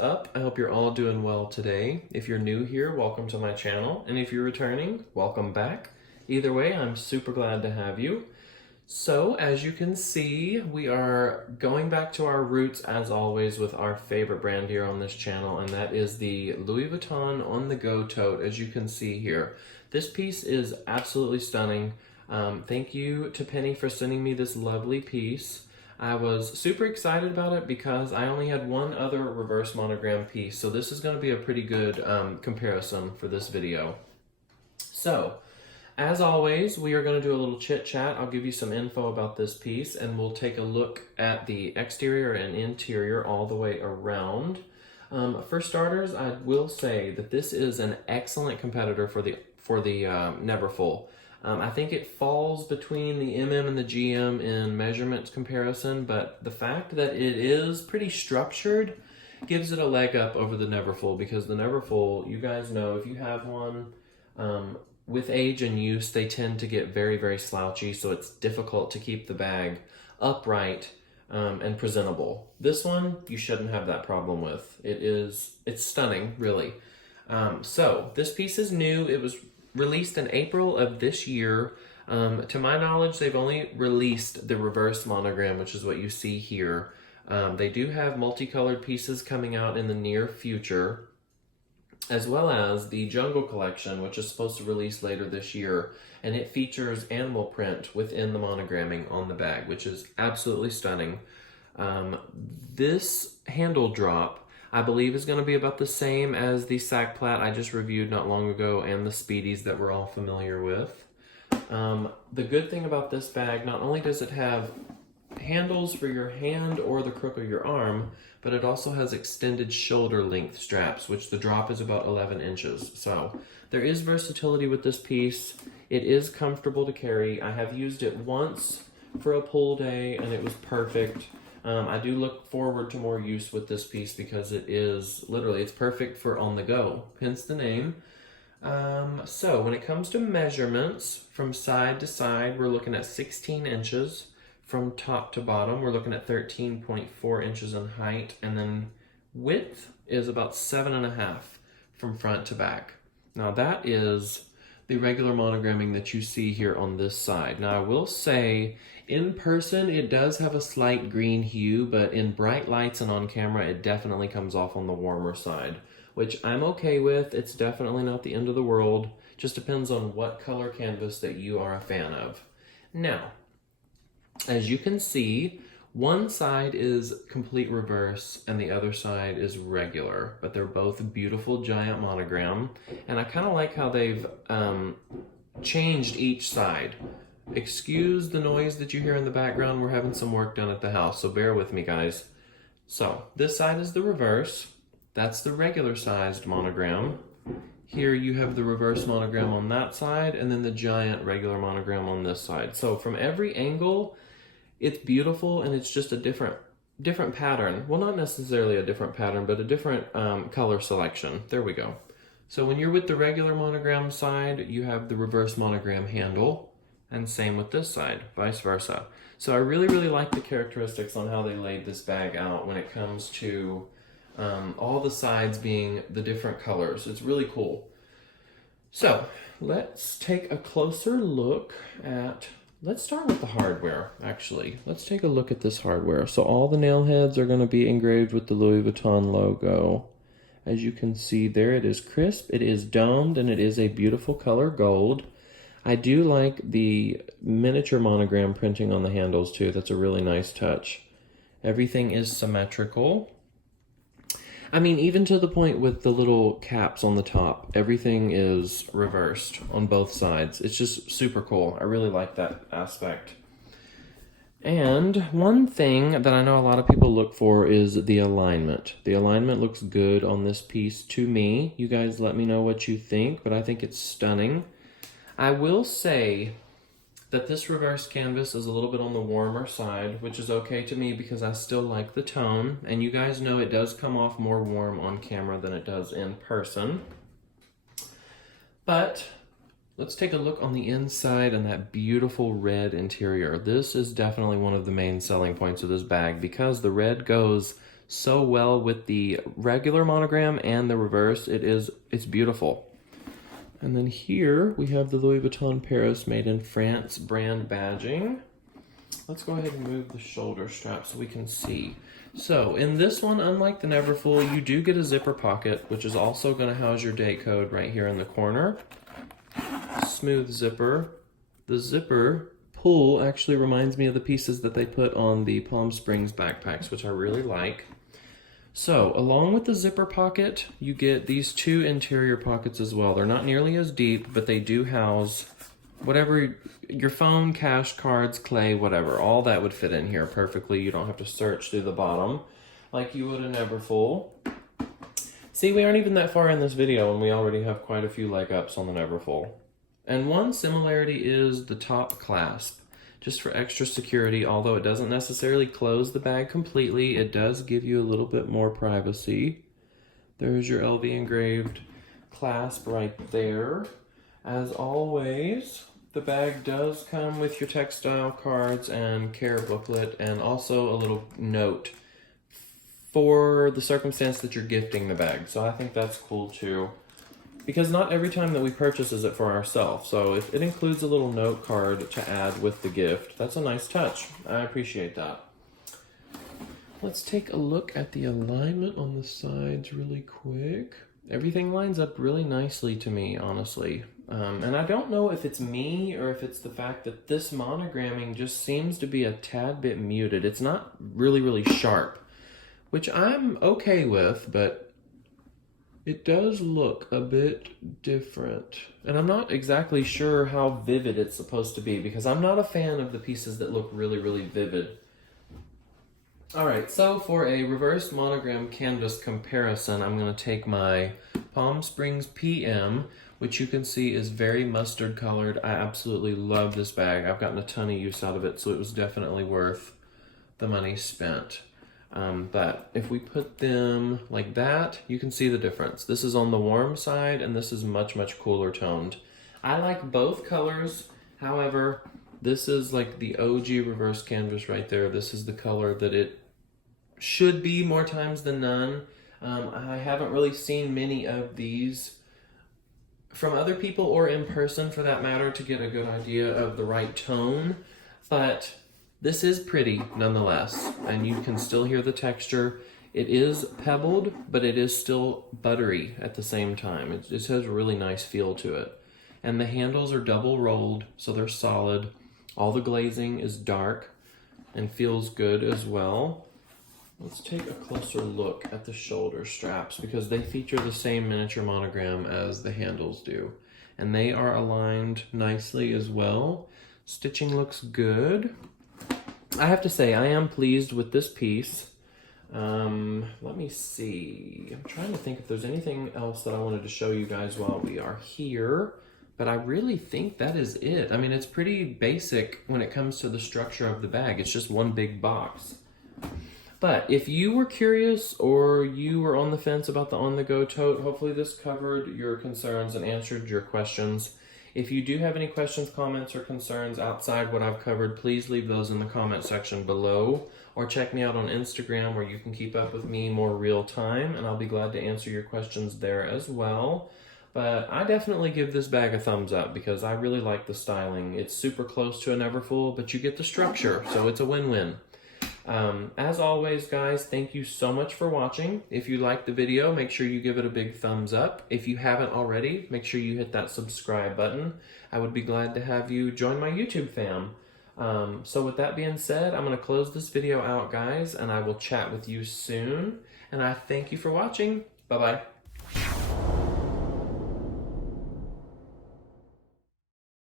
up? I hope you're all doing well today. If you're new here, welcome to my channel. And if you're returning, welcome back. Either way, I'm super glad to have you. So, as you can see, we are going back to our roots as always with our favorite brand here on this channel, and that is the Louie Vuitton On The Go Tote, as you can see here. This piece is absolutely stunning. Thank you to Penny for sending me this lovely piece. I was super excited about it because I only had one other reverse monogram piece, so this is going to be a pretty good comparison for this video. So, as always, we are going to do a little chit chat. I'll give you some info about this piece, and we'll take a look at the exterior and interior all the way around. For starters, I will say that this is an excellent competitor for the Neverfull. I think it falls between the MM and the GM in measurements comparison, but the fact that it is pretty structured gives it a leg up over the Neverfull, because the Neverfull, you guys know, if you have one, with age and use, they tend to get very, very slouchy, so it's difficult to keep the bag upright and presentable. This one, you shouldn't have that problem with. It's stunning, really. So, this piece is new. It was released in April of this year. To my knowledge, they've only released the reverse monogram, which is what you see here. They do have multicolored pieces coming out in the near future, as well as the Jungle Collection, which is supposed to release later this year, and it features animal print within the monogramming on the bag, which is absolutely stunning. This handle drop, I believe, is going to be about the same as the sack plat I just reviewed not long ago and the Speedies that we're all familiar with. The good thing about this bag, not only does it have handles for your hand or the crook of your arm, but it also has extended shoulder length straps, which the drop is about 11 inches. So there is versatility with this piece. It is comfortable to carry. I have used it once for a pull day and it was perfect. I do look forward to more use with this piece because it is literally, it's perfect for on the go, hence the name. So when it comes to measurements from side to side, we're looking at 16 inches. From top to bottom, we're looking at 13.4 inches in height, and then width is about 7.5 from front to back. Now that is the regular monogramming that you see here on this side. Now I will say, in person it does have a slight green hue, but in bright lights and on camera it definitely comes off on the warmer side, which I'm okay with. It's definitely not the end of the world. Just depends on what color canvas that you are a fan of. Now, as you can see, one side is complete reverse and the other side is regular, but they're both beautiful giant monogram. And I kind of like how they've changed each side. Excuse the noise that you hear in the background. We're having some work done at the house, so bear with me, guys. So this side is the reverse. That's the regular sized monogram. Here you have the reverse monogram on that side, and then the giant regular monogram on this side. So from every angle, it's beautiful, and it's just a different pattern. Well, not necessarily a different pattern, but a different color selection. There we go. So when you're with the regular monogram side, you have the reverse monogram handle, and same with this side, vice versa. So I really, really like the characteristics on how they laid this bag out when it comes to all the sides being the different colors. It's really cool. So let's take a closer look at, let's start with the hardware, actually. Let's take a look at this hardware. So all the nail heads are going to be engraved with the Louie Vuitton logo. As you can see there, it is crisp, it is domed, and it is a beautiful color gold. I do like the miniature monogram printing on the handles too. That's a really nice touch. Everything is symmetrical. I mean, even to the point with the little caps on the top, everything is reversed on both sides. It's just super cool. I really like that aspect. And one thing that I know a lot of people look for is the alignment. The alignment looks good on this piece to me. You guys let me know what you think, but I think it's stunning. I will say that this reverse canvas is a little bit on the warmer side, which is okay to me because I still like the tone. And you guys know it does come off more warm on camera than it does in person. But let's take a look on the inside and that beautiful red interior. This is definitely one of the main selling points of this bag because the red goes so well with the regular monogram and the reverse. It's beautiful. And then here we have the Louis Vuitton Paris Made in France brand badging. Let's go ahead and move the shoulder strap so we can see. So in this one, unlike the Neverfull, you do get a zipper pocket, which is also going to house your date code right here in the corner. Smooth zipper. The zipper pull actually reminds me of the pieces that they put on the Palm Springs backpacks, which I really like. So along with the zipper pocket, you get these two interior pockets as well. They're not nearly as deep, but they do house whatever, your phone, cash, cards, clay, whatever. All that would fit in here perfectly. You don't have to search through the bottom like you would a Neverfull. See, we aren't even that far in this video and we already have quite a few leg ups on the Neverfull. And one similarity is the top clasp. Just for extra security, although it doesn't necessarily close the bag completely, it does give you a little bit more privacy. There's your LV engraved clasp right there. As always, the bag does come with your textile cards and care booklet, and also a little note for the circumstance that you're gifting the bag. So I think that's cool too, because not every time that we purchase is it for ourselves. So if it includes a little note card to add with the gift, that's a nice touch. I appreciate that. Let's take a look at the alignment on the sides really quick. Everything lines up really nicely to me, honestly. And I don't know if it's me or if it's the fact that this monogramming just seems to be a tad bit muted. It's not really sharp, which I'm okay with, but it does look a bit different. And I'm not exactly sure how vivid it's supposed to be, because I'm not a fan of the pieces that look really vivid. Alright, so for a reverse monogram canvas comparison, I'm going to take my Palm Springs PM, which you can see is very mustard colored. I absolutely love this bag. I've gotten a ton of use out of it, so it was definitely worth the money spent. But if we put them like that, you can see the difference. This is on the warm side, and this is much cooler toned. I like both colors. However, this is like the OG reverse canvas right there. This is the color that it should be more times than none. I haven't really seen many of these from other people or in person for that matter to get a good idea of the right tone, but this is pretty nonetheless, and you can still hear the texture. It is pebbled, but it is still buttery at the same time. It just has a really nice feel to it. And the handles are double rolled, so they're solid. All the glazing is dark and feels good as well. Let's take a closer look at the shoulder straps, because they feature the same miniature monogram as the handles do. And they are aligned nicely as well. Stitching looks good. I have to say, I am pleased with this piece. Let me see. I'm trying to think if there's anything else that I wanted to show you guys while we are here. But I really think that is it. I mean, it's pretty basic when it comes to the structure of the bag. It's just one big box. But if you were curious or you were on the fence about the on-the-go tote, hopefully this covered your concerns and answered your questions. If you do have any questions, comments, or concerns outside what I've covered, please leave those in the comment section below, or check me out on Instagram where you can keep up with me more real time, and I'll be glad to answer your questions there as well. But I definitely give this bag a thumbs up because I really like the styling. It's super close to a Neverfull, but you get the structure, so it's a win-win. As always, guys, thank you so much for watching. If you liked the video, make sure you give it a big thumbs up. If you haven't already, make sure you hit that subscribe button. I would be glad to have you join my YouTube fam. So with that being said, I'm going to close this video out, guys, and I will chat with you soon. And I thank you for watching. Bye-bye.